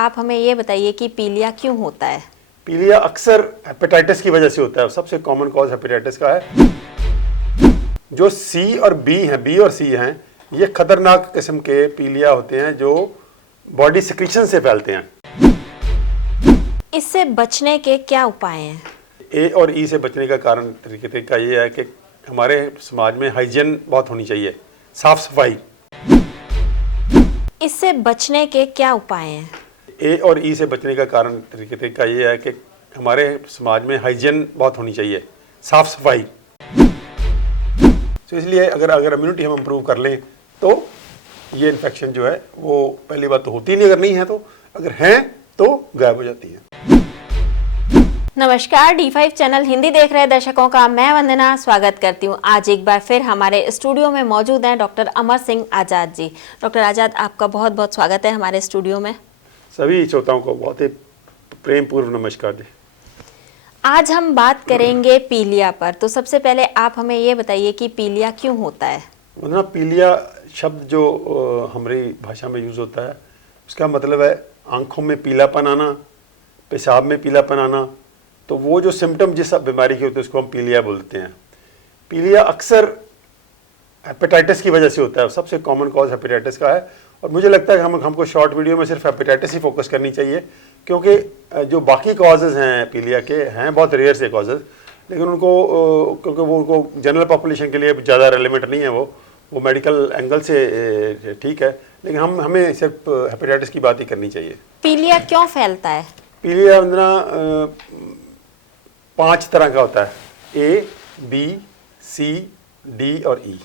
आप हमें ये बताइए कि पीलिया क्यों होता है। पीलिया अक्सर हेपेटाइटिस की वजह से होता है। सबसे कॉमन कॉज हेपेटाइटिस का है। जो सी और बी हैं, बी और सी हैं, ये खतरनाक किस्म के पीलिया होते हैं जो बॉडी सिक्रीशन से फैलते हैं। इससे बचने के क्या उपाय हैं? ए और ई से बचने का कारण तरीका ये है कि हमारे समाज में हाइजीन बहुत होनी चाहिए, साफ सफाई। इससे बचने के क्या उपाय हैं? ए और ई से बचने का कारण तरीका ये है कि हमारे समाज में हाइजीन बहुत होनी चाहिए, साफ सफाई। तो इसलिए अगर इम्यूनिटी हम इम्प्रूव कर लें तो ये इन्फेक्शन जो है वो पहली बात तो होती नहीं, अगर नहीं है तो, अगर हैं तो गायब हो जाती है। नमस्कार, D5 चैनल हिंदी देख रहे दर्शकों का मैं वंदना स्वागत करती हूँ। आज एक बार फिर हमारे स्टूडियो में मौजूद हैं डॉक्टर अमर सिंह आज़ाद जी। डॉक्टर आज़ाद, आपका बहुत बहुत स्वागत है हमारे स्टूडियो में। सभी श्रोताओं को बहुत ही प्रेम पूर्व नमस्कार जी। आज हम बात करेंगे पीलिया पर। तो सबसे पहले आप हमें ये बताइए कि पीलिया क्यों होता है। वरना पीलिया शब्द जो हमारी भाषा में यूज़ होता है उसका मतलब है आंखों में पीलापन आना, पेशाब में पीलापन आना। तो वो जो सिम्टम जिस बीमारी के होते हैं उसको हम पीलिया बोलते हैं। पीलिया अक्सर हेपेटाइटिस की वजह से होता है। सबसे कॉमन कॉज हेपेटाइटिस का है और मुझे लगता है कि हमको शॉर्ट वीडियो में सिर्फ हेपेटाइटिस ही फोकस करनी चाहिए, क्योंकि जो बाकी कॉजेज़ हैं पीलिया के हैं बहुत रेयर से कॉजेज़, लेकिन उनको क्योंकि वो उनको जनरल पॉपुलेशन के लिए ज़्यादा रेलिवेंट नहीं है, वो मेडिकल एंगल से ठीक है, लेकिन हमें सिर्फ हेपेटाइटिस की बात ही करनी चाहिए। पीलिया क्यों फैलता है? पीलिया वंदना 5 तरह का होता है, ए, बी, सी, डी और ई।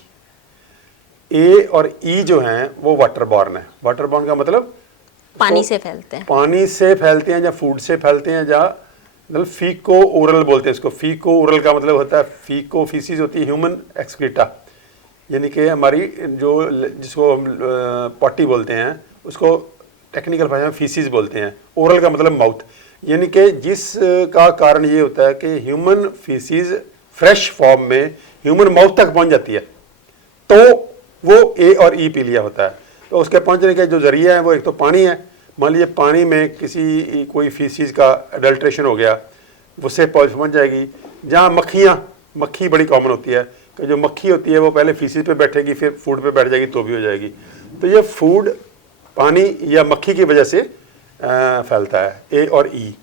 ए और ई जो हैं वो वाटरबॉर्न है। वाटरबॉर्न का मतलब पानी से फैलते हैं। पानी से फैलते हैं या फूड से फैलते हैं, या मतलब फीको ओरल बोलते हैं इसको। फीको ओरल का मतलब होता है, फीको फीसिस होती है ह्यूमन एक्सक्रीटा, यानी कि हमारी जिसको हम पॉटी बोलते हैं उसको टेक्निकल भाषा में फीसिस बोलते हैं। ओरल का मतलब माउथ, यानी कि जिसका कारण ये होता है कि ह्यूमन फीसिस फ्रेश फॉर्म में ह्यूमन माउथ तक पहुंच जाती है, तो वो ए और ई पीलिया होता है। तो उसके पहुंचने के जो जरिया है वो एक तो पानी है। मान लीजिए पानी में कोई फीसिस का अडल्ट्रेशन हो गया, उससे पहुंच जाएगी। जहाँ मक्खी बड़ी कॉमन होती है कि जो मक्खी होती है वो पहले फीसिस पे बैठेगी फिर फूड पे बैठ जाएगी तो भी हो जाएगी। तो ये फूड, पानी या मक्खी की वजह से फैलता है। ए और ई।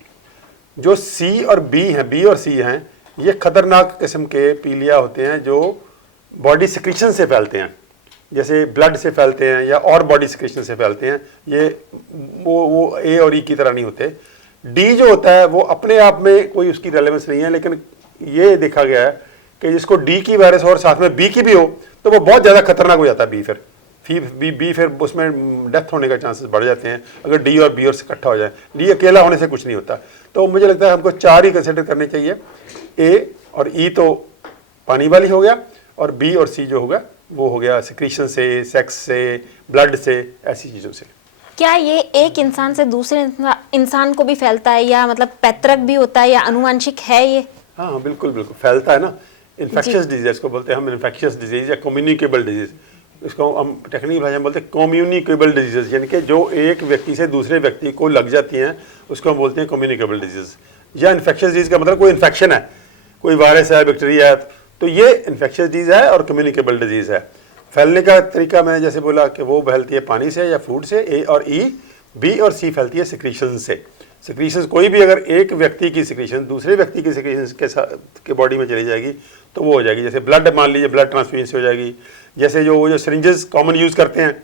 जो सी और बी हैं, बी और सी हैं, ये खतरनाक किस्म के पीलिया होते हैं जो बॉडी सिक्रीशन से फैलते हैं, जैसे ब्लड से फैलते हैं या और बॉडी सिक्रीशन से फैलते हैं। ये वो ए और ई की तरह नहीं होते। डी जो होता है वो अपने आप में कोई उसकी रेलेवेंस नहीं है, लेकिन ये देखा गया है कि जिसको डी की वायरस और साथ में बी की भी हो तो वो बहुत ज़्यादा खतरनाक हो जाता है। बी फिर उसमें डेथ होने का चांसेस बढ़ जाते हैं अगर डी और बी और से इकट्ठा हो जाए। डी अकेला होने से कुछ नहीं होता। तो मुझे लगता है हमको 4 ही कंसिडर करने चाहिए। ए और ई तो पानी वाली हो गया, और बी और सी जो होगा वो हो गया सिक्रीशन से, सेक्स से, ब्लड से, ऐसी चीज़ों से। क्या ये एक इंसान से दूसरे इंसान को भी फैलता है, या मतलब पैतृक भी होता है, या आनुवंशिक है ये? हाँ बिल्कुल फैलता है ना। इन्फेक्शियस डिजीज को बोलते हैं हम, इन्फेक्शियस डिजीज या कम्युनिकेबल डिजीज। इसको हम टेक्निकल भाषा में बोलते हैं कम्युनिकेबल डिजीज, यानी कि जो एक व्यक्ति से दूसरे व्यक्ति को लग जाती हैं उसको हम बोलते हैं कम्युनिकेबल डिजीज। या इन्फेक्शियस डिजीज का मतलब कोई इन्फेक्शन है, कोई वायरस है, बैक्टीरिया है, तो ये इन्फेक्शियस डिजीज है और कम्युनिकेबल डिजीज है। फैलने का तरीका मैंने जैसे बोला कि वो फैलती है पानी से या फूड से, ए और ई। बी और सी फैलती है सिक्रीशन से। सिक्रीशन कोई भी अगर एक व्यक्ति की सिक्रीशन दूसरे व्यक्ति की सिक्रीशन के बॉडी में चली जाएगी तो वो हो जाएगी। जैसे ब्लड, मान लीजिए ब्लड ट्रांसफ्यूजन से हो जाएगी। जैसे जो सिरिंजेस कॉमन यूज़ करते हैं,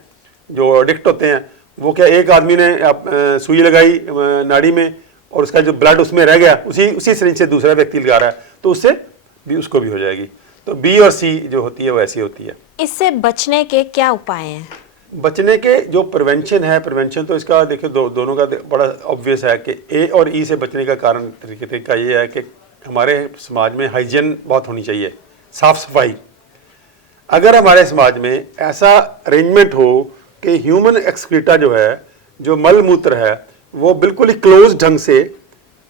जो एडिक्ट होते हैं, वो क्या एक आदमी ने सुई लगाई नाड़ी में और उसका जो ब्लड उसमें रह गया, उसी सिरिंज से दूसरा व्यक्ति लगा रहा है, तो उससे भी उसको भी हो जाएगी। तो बी और सी जो होती है वो ऐसी होती है। इससे बचने के क्या उपाय हैं? बचने के जो प्रिवेंशन तो इसका देखिए दोनों का बड़ा ऑब्वियस है कि ए और ई से बचने का कारण तरीका ये है कि हमारे समाज में हाइजीन बहुत होनी चाहिए, साफ सफाई। अगर हमारे समाज में ऐसा अरेंजमेंट हो कि ह्यूमन एक्सक्रीटा जो है, जो मल मूत्र है, वो बिल्कुल ही क्लोज ढंग से,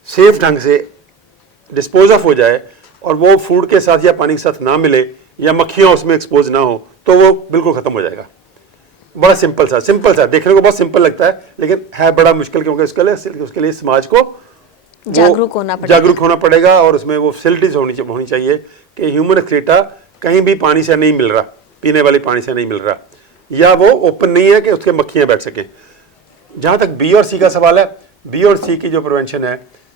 सेफ ढंग से डिस्पोज ऑफ हो जाए और वो फूड के साथ या पानी के साथ ना मिले या मक्खियाँ उसमें एक्सपोज ना हो, तो वो बिल्कुल ख़त्म हो जाएगा। बड़ा सिंपल सा देखने को बहुत सिंपल लगता है, लेकिन है बड़ा मुश्किल, क्योंकि उसके लिए समाज को जागरूक होना पड़ेगा और उसमें वो फैसिलिटीज होनी चाहिए कि ह्यूमन एक्सक्रीटा कहीं भी पानी से नहीं मिल रहा, पीने वाले पानी से नहीं मिल रहा, या वो ओपन नहीं है कि उसके मक्खियाँ बैठ सकें। जहाँ तक बी और सी का सवाल है, बी और सी की जो प्रिवेंशन है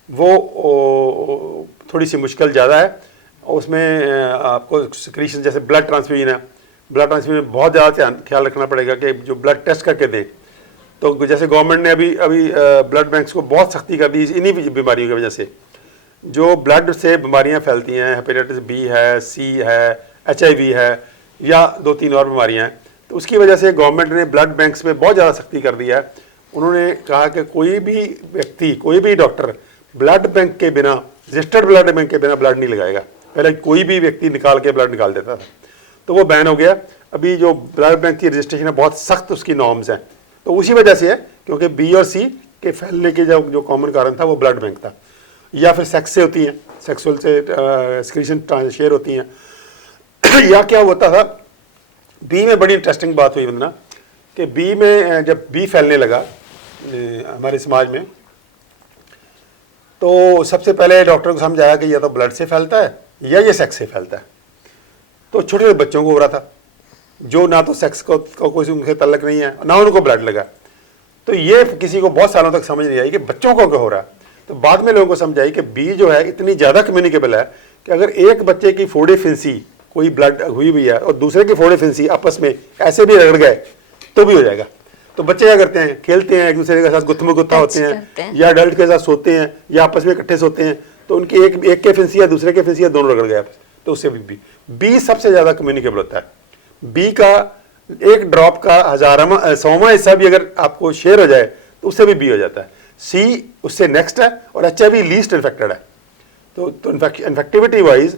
वो थोड़ी सी मुश्किल ज़्यादा है। उसमें आपको सिक्रीशन, जैसे ब्लड ट्रांसफ्यूजन है, ब्लड ट्रांसफ्यूजन में बहुत ज़्यादा ख्याल रखना पड़ेगा कि जो ब्लड टेस्ट करके दें। तो जैसे गवर्नमेंट ने अभी ब्लड बैंक्स को बहुत सख्ती कर दी इन्हीं बीमारियों की वजह से। जो ब्लड से बीमारियां फैलती हैं, हेपेटाइटिस बी है, सी है, HIV है, या 2-3 और बीमारियां हैं, तो उसकी वजह से गवर्नमेंट ने ब्लड बैंक्स पे बहुत ज़्यादा सख्ती कर दी है। उन्होंने कहा कि कोई भी व्यक्ति, कोई भी डॉक्टर ब्लड बैंक के बिना, रजिस्टर्ड ब्लड बैंक के बिना ब्लड नहीं लगाएगा। पहले कोई भी व्यक्ति निकाल के ब्लड निकाल देता था, तो वो बैन हो गया। अभी जो ब्लड बैंक की रजिस्ट्रेशन है बहुत सख्त उसकी नॉर्म्स हैं, तो उसी वजह से है, क्योंकि बी और सी के फैलने के जो कॉमन कारण था वो ब्लड बैंक था, या फिर सेक्स से होती हैं, सेक्सुअल से एक्सक्रीशन शेयर होती हैं या क्या होता था। बी में बड़ी इंटरेस्टिंग बात हुई वंदना कि बी में जब बी फैलने लगा हमारे समाज में, तो सबसे पहले डॉक्टर को समझाया कि या तो ब्लड से फैलता है या ये सेक्स से फैलता है। तो छोटे छोटे बच्चों को हो रहा था, जो ना तो सेक्स को कोई उनसे तल्लक नहीं है, ना उनको ब्लड लगा। तो ये किसी को बहुत सालों तक समझ नहीं आई कि बच्चों को क्या हो रहा है। तो बाद में लोगों को समझ आई कि बी जो है इतनी ज़्यादा कम्युनिकेबल है कि अगर एक बच्चे की फोड़े फिंसी कोई ब्लड हुई है और दूसरे की फोड़े फिंसी आपस में ऐसे भी रगड़ गए तो भी हो जाएगा। तो बच्चे क्या करते हैं, खेलते हैं, एक दूसरे के साथ गुत्थम गुत्था होते हैं, या अडल्ट के साथ सोते हैं, या आपस में इकट्ठे सोते हैं, तो उनकी एक के फिंसी या दूसरे के फिंसी या दोनों रगड़ गए, तो उससे भी बी सबसे ज़्यादा कम्युनिकेबल होता है। बी का एक ड्रॉप का 100वां हिस्सा भी अगर आपको शेयर हो जाए तो उससे भी बी हो जाता है। सी उससे नेक्स्ट है और HIV लीस्ट इन्फेक्टेड है। तो इन्फेक्टिविटी वाइज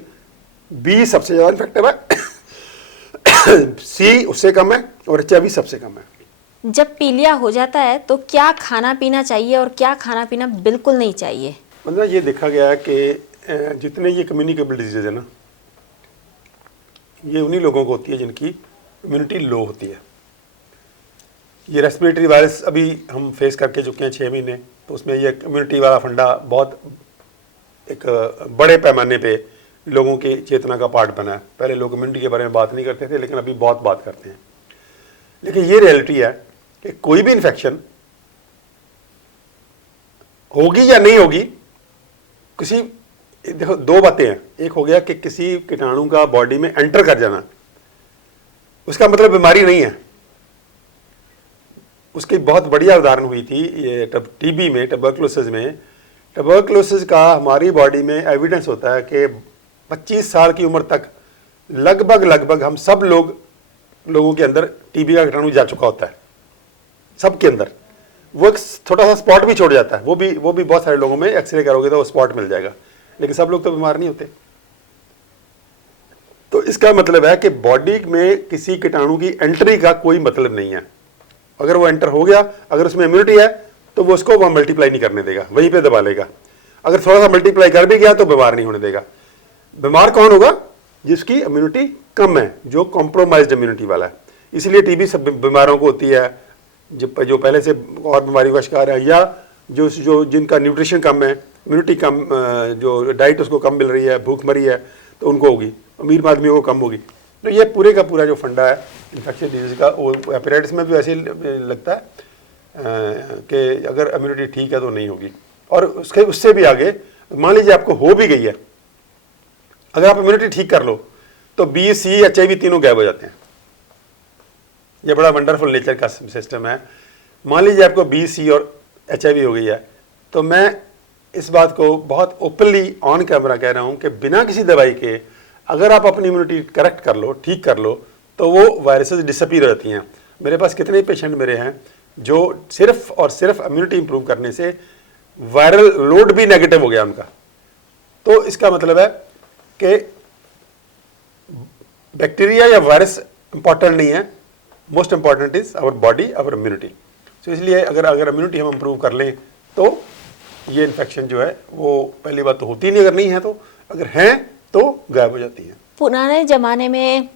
बी सबसे ज़्यादा इन्फेक्टिव है सी उससे कम है और HIV सबसे कम है। जब पीलिया हो जाता है तो क्या खाना पीना चाहिए और क्या खाना पीना बिल्कुल नहीं चाहिए? मतलब ये देखा गया है कि जितने ये कम्युनिकेबल डिजीज है ना, ये उन्हीं लोगों को होती है जिनकी इम्यूनिटी लो होती है। ये रेस्पिरेटरी वायरस अभी हम फेस करके चुके हैं 6 महीने, तो उसमें ये इम्यूनिटी वाला फंडा बहुत एक बड़े पैमाने पे लोगों की चेतना का पार्ट बना है। पहले लोग इम्यूनिटी के बारे में बात नहीं करते थे, लेकिन अभी बहुत बात करते हैं। लेकिन ये रियलिटी है कि कोई भी इन्फेक्शन होगी या नहीं होगी, किसी, देखो 2 बातें हैं। एक हो गया कि किसी कीटाणु का बॉडी में एंटर कर जाना, उसका मतलब बीमारी नहीं है। उसकी बहुत बढ़िया उदाहरण हुई थी ये TB में, ट्यूबरकुलोसिस में। ट्यूबरकुलोसिस का हमारी बॉडी में एविडेंस होता है कि 25 साल की उम्र तक लगभग हम सब लोगों के अंदर TB का कीटाणु जा चुका होता है, सबके अंदर। वो एक छोटा सा स्पॉट भी छोड़ जाता है, वो भी बहुत सारे लोगों में एक्सरे करोगे तो वो स्पॉट मिल जाएगा, लेकिन सब लोग तो बीमार नहीं होते। तो इसका मतलब है कि बॉडी में किसी कीटाणु की एंट्री का कोई मतलब नहीं है। अगर वो एंटर हो गया, अगर उसमें इम्यूनिटी है तो वो उसको वह मल्टीप्लाई नहीं करने देगा, वहीं पे दबा लेगा। अगर थोड़ा सा मल्टीप्लाई कर भी गया तो बीमार नहीं होने देगा। बीमार कौन होगा? जिसकी इम्यूनिटी कम है, जो कॉम्प्रोमाइज्ड इम्यूनिटी वाला है। इसलिए TB सब बीमारों को होती है जो पहले से और बीमारी का शिकार है, या जो जिनका न्यूट्रिशन कम है, इम्यूनिटी कम, जो डाइट उसको कम मिल रही है, भूख मरी है, तो उनको होगी। अमीर आदमियों को कम होगी। तो ये पूरे का पूरा जो फंडा है इन्फेक्शियस डिजीज का, वो हेपेटाइटिस में भी ऐसे लगता है कि अगर इम्यूनिटी ठीक है तो नहीं होगी। और उससे भी आगे, मान लीजिए आपको हो भी गई है, अगर आप इम्यूनिटी ठीक कर लो तो B, C, HIV तीनों गायब हो जाते हैं। ये बड़ा वंडरफुल नेचर का सिस्टम है। मान लीजिए आपको B, C और HIV हो गई है, तो मैं इस बात को बहुत ओपनली ऑन कैमरा कह रहा हूं कि बिना किसी दवाई के अगर आप अपनी इम्यूनिटी करेक्ट कर लो, ठीक कर लो, तो वो वायरसेस डिसअपीयर हो जाती हैं। मेरे पास कितने पेशेंट मेरे हैं जो सिर्फ और सिर्फ इम्यूनिटी इंप्रूव करने से वायरल लोड भी नेगेटिव हो गया उनका। तो इसका मतलब है कि बैक्टीरिया या वायरस इंपॉर्टेंट नहीं है, most important is our body, our immunity. तो इसलिए अगर इम्यूनिटी हम इंप्रूव कर लें तो ये इन्फेक्शन जो है वो पहली बात तो होती नहीं, अगर नहीं है तो, अगर हैं तो गायब हो जाती है। पुराने ज़माने में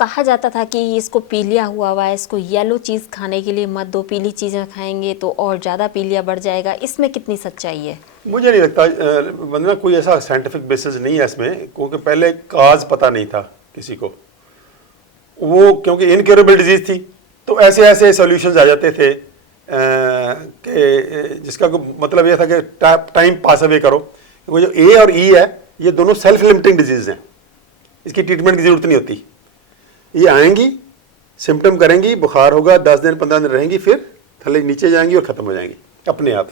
कहा जाता था कि इसको पीलिया हुआ है, इसको येलो चीज़ खाने के लिए मत दो, पीली चीज़ें खाएंगे तो और ज़्यादा पीलिया बढ़ जाएगा, इसमें कितनी सच्चाई है? मुझे नहीं लगता वंदना कोई ऐसा साइंटिफिक बेसिस नहीं है इसमें, क्योंकि पहले काज पता नहीं था किसी को, वो क्योंकि इनक्योरेबल डिजीज थी, तो ऐसे ऐसे सॉल्यूशंस आ जाते थे कि जिसका मतलब यह था कि टाइम पास अवे करो। क्योंकि जो ए और ई है ये दोनों सेल्फ लिमिटिंग डिजीज हैं, इसकी ट्रीटमेंट की जरूरत नहीं होती। ये आएंगी, सिम्टम करेंगी, बुखार होगा, 10 दिन 15 दिन रहेंगी, फिर थले नीचे जाएंगी और ख़त्म हो जाएंगी अपने आप।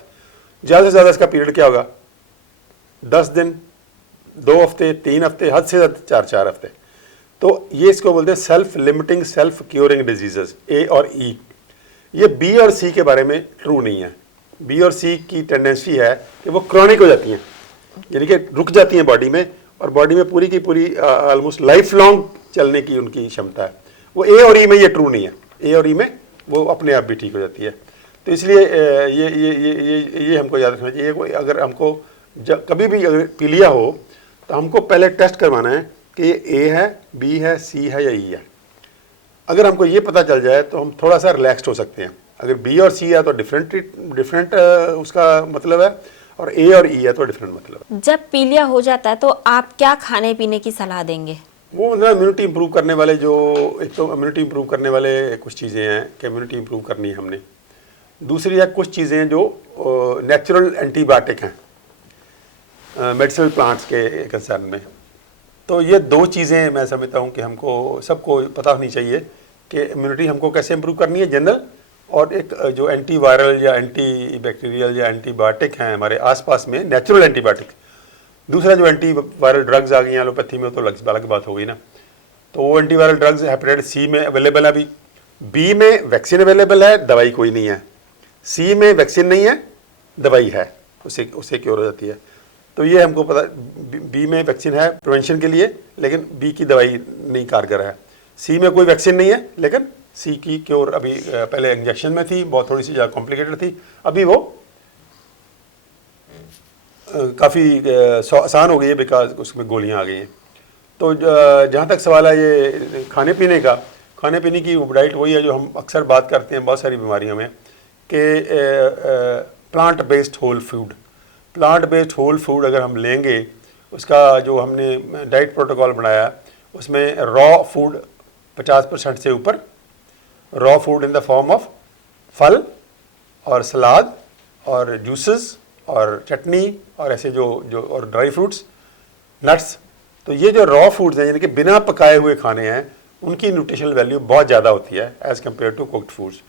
ज़्यादा से ज़्यादा इसका पीरियड क्या होगा, 10 दिन, 2 हफ्ते, 3 हफ्ते, हद से ज़्यादा 4 हफ्ते। तो ये इसको बोलते हैं self limiting self curing diseases, A और ई। ये बी और सी के बारे में ट्रू नहीं है। बी और सी की टेंडेंसी है कि वो क्रॉनिक हो जाती हैं, यानी कि रुक जाती हैं बॉडी में, और बॉडी में पूरी की पूरी ऑलमोस्ट लाइफ लॉन्ग चलने की उनकी क्षमता है। वो ए और ई में ये ट्रू नहीं है। ए और ई में वो अपने आप भी ठीक हो जाती है। तो इसलिए ये हमको याद रखना चाहिए। कोई अगर हमको कभी भी अगर पीलिया हो तो हमको पहले टेस्ट करवाना है कि ये ए है, बी है, सी है या ई है। अगर हमको ये पता चल जाए तो हम थोड़ा सा रिलैक्स्ड हो सकते हैं। अगर बी और सी है तो डिफरेंट उसका मतलब है, और ए और ई है तो डिफरेंट मतलब है। जब पीलिया हो जाता है तो आप क्या खाने पीने की सलाह देंगे? वो ना इम्यूनिटी इंप्रूव करने वाले जो, एक तो इम्यूनिटी इंप्रूव करने वाले कुछ चीज़ें हैं कि इम्यूनिटी इंप्रूव करनी है हमने। दूसरी है कुछ चीज़ें जो नेचुरल एंटीबायोटिक हैं मेडिसिनल प्लांट्स के कंसर्न में। तो ये 2 चीज़ें मैं समझता हूँ कि हमको सबको पता होनी चाहिए कि इम्यूनिटी हमको कैसे इंप्रूव करनी है जनरल, और एक जो एंटीवायरल या एंटी बैक्टीरियल या एंटीबायोटिक हैं हमारे आसपास में, नेचुरल एंटीबायोटिक। दूसरा जो एंटीवायरल ड्रग्स आ गई हैं एलोपैथी में, तो अलग बात हो गई ना। तो वो एंटीवायरल ड्रग्स हेपेटाइटिस सी में अवेलेबल है अभी, बी में वैक्सीन अवेलेबल है, दवाई कोई नहीं है। सी में वैक्सीन नहीं है, दवाई है, उससे क्योर हो जाती है। तो ये हमको पता, बी में वैक्सीन है प्रिवेंशन के लिए, लेकिन बी की दवाई नहीं कारगर है। सी में कोई वैक्सीन नहीं है, लेकिन सी की क्योर अभी पहले इंजेक्शन में थी, बहुत थोड़ी सी ज़्यादा कॉम्प्लिकेटेड थी, अभी वो काफ़ी आसान हो गई है बिकॉज उसमें गोलियां आ गई हैं। तो जहाँ तक सवाल है ये खाने पीने का, खाने पीने की डाइट वही है जो हम अक्सर बात करते हैं बहुत सारी बीमारियों में कि plant based whole food. Plant based whole food अगर हम लेंगे, उसका जो हमने डाइट प्रोटोकॉल बनाया उसमें रॉ फूड 50% से ऊपर, raw food in the form of फल और सलाद और जूसेस और चटनी और ऐसे जो और ड्राई फ्रूट्स, नट्स। तो ये जो रॉ फूड्स हैं यानी कि बिना पकाए हुए खाने हैं, उनकी न्यूट्रिशनल वैल्यू बहुत ज़्यादा होती है as compared to cooked foods.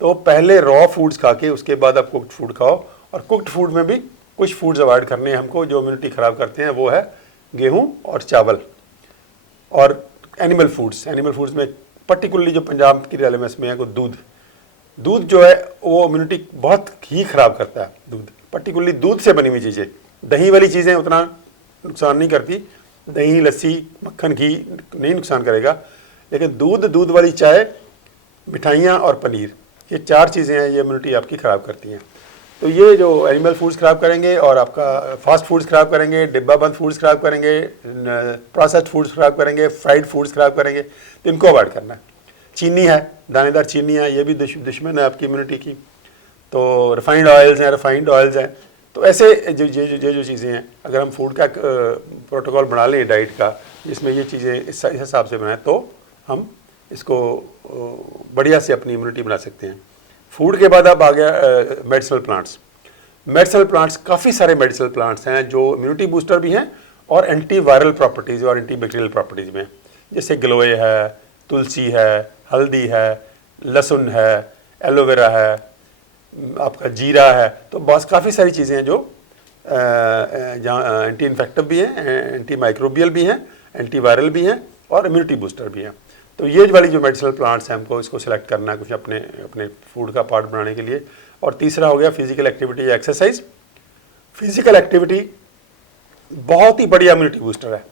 तो पहले रॉ फूड्स खा के उसके बाद आप कुक्ड फूड खाओ। और कुक्ड फूड में भी कुछ फूड्स अवॉइड करने हैं हमको जो इम्यूनिटी ख़राब करते हैं, वो है गेहूँ और चावल और एनिमल फूड्स। एनिमल फूड्स में पर्टिकुलरली जो पंजाब की रेलेवेंस में है वो दूध जो है वो इम्यूनिटी बहुत ही ख़राब करता है। दूध, पर्टिकुलरली दूध से बनी हुई चीज़ें, दही वाली चीज़ें उतना नुकसान नहीं करती, दही, लस्सी, मक्खन, घी नहीं नुकसान करेगा, लेकिन दूध वाली चाय, मिठाइयाँ और पनीर, ये 4 चीज़ें हैं ये इम्यूनिटी आपकी ख़राब करती हैं। तो ये जो एनिमल फूड्स ख़राब करेंगे और आपका फास्ट फूड्स ख़राब करेंगे, डिब्बा बंद फूड्स ख़राब करेंगे, प्रोसेस्ड फूड्स ख़राब करेंगे, फ्राइड फूड्स ख़राब करेंगे, तो इनको अवॉइड करना है। चीनी है, दानेदार चीनी है, ये भी दुश्मन है आपकी इम्यूनिटी की। तो रिफाइंड ऑयल्स हैं। तो ऐसे जो चीज़ें हैं, अगर हम फूड का प्रोटोकॉल बना लें डाइट का, जिसमें ये चीज़ें इस हिसाब से बनाएं, तो हम इसको बढ़िया से अपनी इम्यूनिटी बना सकते हैं। फूड के बाद अब आ गया मेडिसिनल प्लांट्स। मेडिसिनल प्लांट्स, काफ़ी सारे मेडिसिनल प्लांट्स हैं जो इम्यूनिटी बूस्टर भी हैं और एंटी वायरल प्रॉपर्टीज़ और एंटी बैक्टीरियल प्रॉपर्टीज़ में, जैसे गिलोय है, तुलसी है, हल्दी है, लहसुन है, एलोवेरा है, आपका जीरा है। तो बस काफ़ी सारी चीज़ें हैं जो जहाँ एंटी इन्फेक्टिव भी हैं, एंटी माइक्रोबियल भी हैं, एंटी वायरल भी हैं और इम्यूनिटी बूस्टर भी हैं। तो ये वाली जो मेडिसिनल प्लांट्स हैं, हमको इसको सिलेक्ट करना है कुछ अपने फूड का पार्ट बनाने के लिए। और तीसरा हो गया फिजिकल एक्टिविटी या एक्सरसाइज। फिजिकल एक्टिविटी बहुत ही बढ़िया इम्यूनिटी बूस्टर है।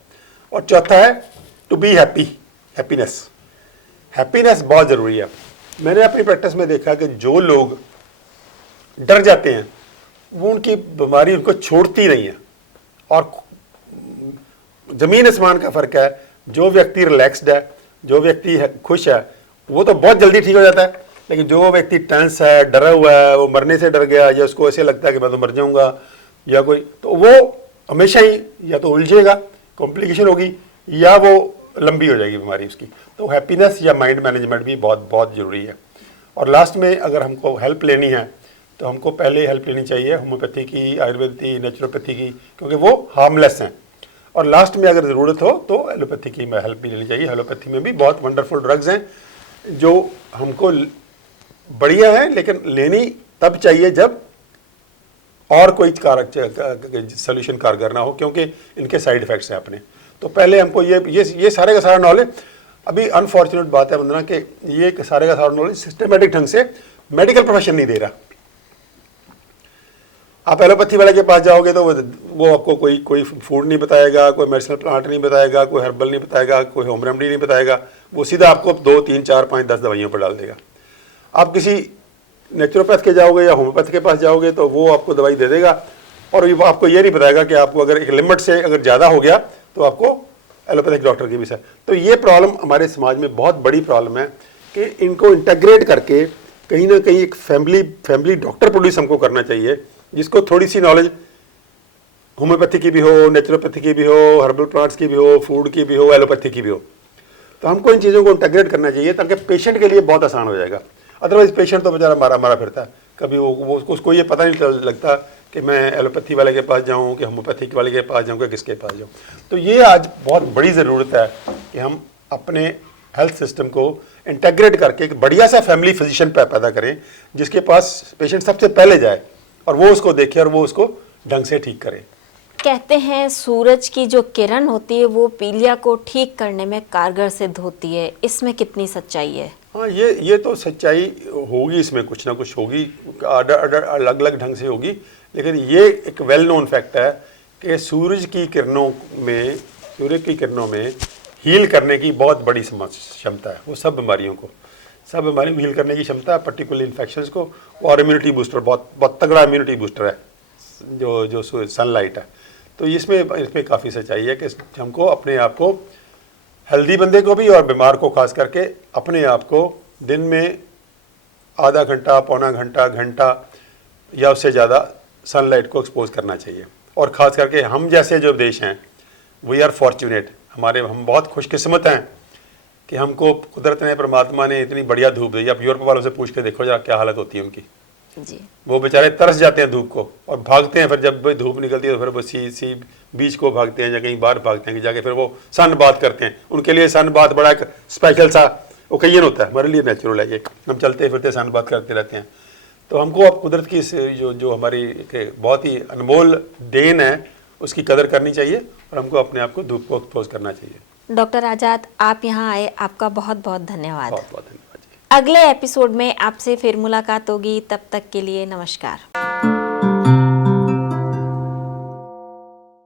और चौथा है टू बी हैप्पीनेस बहुत ज़रूरी है। मैंने अपनी प्रैक्टिस में देखा कि जो लोग डर जाते हैं वो उनकी बीमारी उनको छोड़ती नहीं है, और ज़मीन आसमान का फ़र्क है। जो व्यक्ति रिलैक्स्ड है जो व्यक्ति है खुश है वो तो बहुत जल्दी ठीक हो जाता है, लेकिन जो व्यक्ति टेंस है, डरा हुआ है, वो मरने से डर गया या उसको ऐसे लगता है कि मैं तो मर जाऊंगा या कोई, तो वो हमेशा ही या तो उलझेगा, कॉम्प्लिकेशन होगी, या वो लंबी हो जाएगी बीमारी उसकी। तो हैप्पीनेस या माइंड मैनेजमेंट भी बहुत बहुत ज़रूरी है। और लास्ट में अगर हमको हेल्प लेनी है तो हमको पहले हेल्प लेनी चाहिए होम्योपैथी की, आयुर्वेद की, नेचुरोपैथी की, क्योंकि वो हार्मलेस हैं। और लास्ट में अगर ज़रूरत हो तो एलोपैथी की हेल्प भी लेनी चाहिए। एलोपैथी में भी बहुत वंडरफुल ड्रग्स हैं जो हमको बढ़िया है, लेकिन लेनी तब चाहिए जब और कोई सोल्यूशन कारगर ना हो, क्योंकि इनके साइड इफेक्ट्स हैं अपने। तो पहले हमको ये सारे का सारा नॉलेज, अभी अनफॉर्चुनेट बात है वंदना कि ये सारे का सारा नॉलेज सिस्टमेटिक ढंग से मेडिकल प्रोफेशन नहीं दे रहा। आप एलोपैथी वाले के पास जाओगे तो वो आपको कोई फूड नहीं बताएगा, कोई मेडिसिनल प्लांट नहीं बताएगा, कोई हर्बल नहीं बताएगा, कोई होम रेमेडी नहीं बताएगा, वो सीधा आपको 2, 3, 4, 5, 10 दवाइयों पर डाल देगा। आप किसी नेचुरोपैथ के जाओगे या होम्योपैथ के पास जाओगे तो वो आपको दवाई दे देगा, और वो आपको ये नहीं बताएगा कि आपको अगर एक लिमिट से अगर ज़्यादा हो गया तो आपको एलोपैथिक डॉक्टर की भी सर। तो ये प्रॉब्लम हमारे समाज में बहुत बड़ी प्रॉब्लम है कि इनको इंटेग्रेट करके कहीं ना कहीं एक फैमिली डॉक्टर प्रोड्यूस हमको करना चाहिए, जिसको थोड़ी सी नॉलेज होम्योपैथी की भी हो, नेचुरोपैथी की भी हो, हर्बल प्लांट्स की भी हो, फूड की भी हो, एलोपैथी की भी हो। तो हमको इन चीज़ों को इंटेग्रेट करना चाहिए ताकि पेशेंट के लिए बहुत आसान हो जाएगा। अदरवाइज पेशेंट तो बेचारा मारा फिरता है, कभी वो उसको ये पता नहीं लगता कि मैं एलोपैथी वाले के पास जाऊं कि होम्योपैथी वाले के पास जाऊं कि किसके पास जाऊं। तो ये आज बहुत बड़ी ज़रूरत है कि हम अपने हेल्थ सिस्टम को इंटेग्रेट करके एक बढ़िया सा फैमिली फिजिशियन पैदा करें, जिसके पास पेशेंट सबसे पहले जाए और वो उसको देखे और वो उसको ढंग से ठीक करे। कहते हैं सूरज की जो किरण होती है वो पीलिया को ठीक करने में कारगर सिद्ध होती है, इसमें कितनी सच्चाई है? हाँ, ये तो सच्चाई होगी, इसमें कुछ ना कुछ होगी, अलग अलग ढंग से होगी, लेकिन ये एक वेल नोन फैक्ट है कि सूरज की किरणों में हील करने की बहुत बड़ी क्षमता है। वो सब बीमारियों को हील करने की क्षमता है, पर्टिकुलर इन्फेक्शंस को। और इम्यूनिटी बूस्टर, बहुत तगड़ा इम्यूनिटी बूस्टर है जो सनलाइट है। तो इसमें काफ़ी सच्चाई है कि हमको अपने आप को, हेल्दी बंदे को भी और बीमार को खास करके, अपने आप को दिन में आधा घंटा, पौना घंटा या उससे ज़्यादा सनलाइट को एक्सपोज करना चाहिए। और ख़ास करके हम जैसे जो देश हैं, वी आर फॉर्चुनेट, हम बहुत खुशकिस्मत हैं कि हमको कुदरत ने, परमात्मा ने इतनी बढ़िया धूप दी। आप यूरोप वालों से पूछ के देखो जरा क्या हालत होती है उनकी जी। वो बेचारे तरस जाते हैं धूप को और भागते हैं, फिर जब धूप निकलती है तो फिर वो सी बीच को भागते हैं या कहीं बाहर भागते हैं कि जाके फिर वो सन बाथ करते हैं। उनके लिए सन बाथ बड़ा एक स्पेशल सा ओकेजन होता है, हमारे लिए नेचुरल है ये, हम चलते फिरते सन बाथ करते रहते हैं। तो हमको अब कुदरत की जो हमारी बहुत ही अनमोल देन है उसकी कदर करनी चाहिए और हमको अपने आप को धूप को एक्सपोज करना चाहिए। डॉक्टर आजाद, आप यहाँ आए, आपका बहुत बहुत धन्यवाद। बहुत बहुत धन्यवाद जी। अगले एपिसोड में आपसे फिर मुलाकात होगी, तब तक के लिए नमस्कार।